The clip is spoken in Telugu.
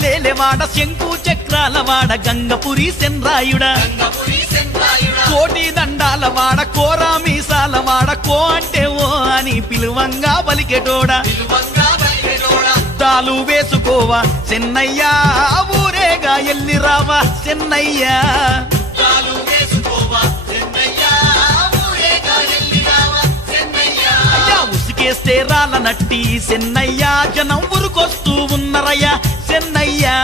లేలేవాడ శంకు చక్రాల వాడ గంగపురి సెన్రాయుడ కోటి దండాల వాడ కోరా మీసాల వాడ కో అంటే ఓ అని పిలువంగా పలికెటోడా తాలు వేసుకోవా చెన్నయ్యా ఊరేగా ఎల్లి రావా చెన్నయ్యా అయ్యా ఉసికేస్తే రాల నట్టి చెన్నయ్యా జనం ఊరుకొస్తూ ఉన్నరయ్యా చెన్నయ్యా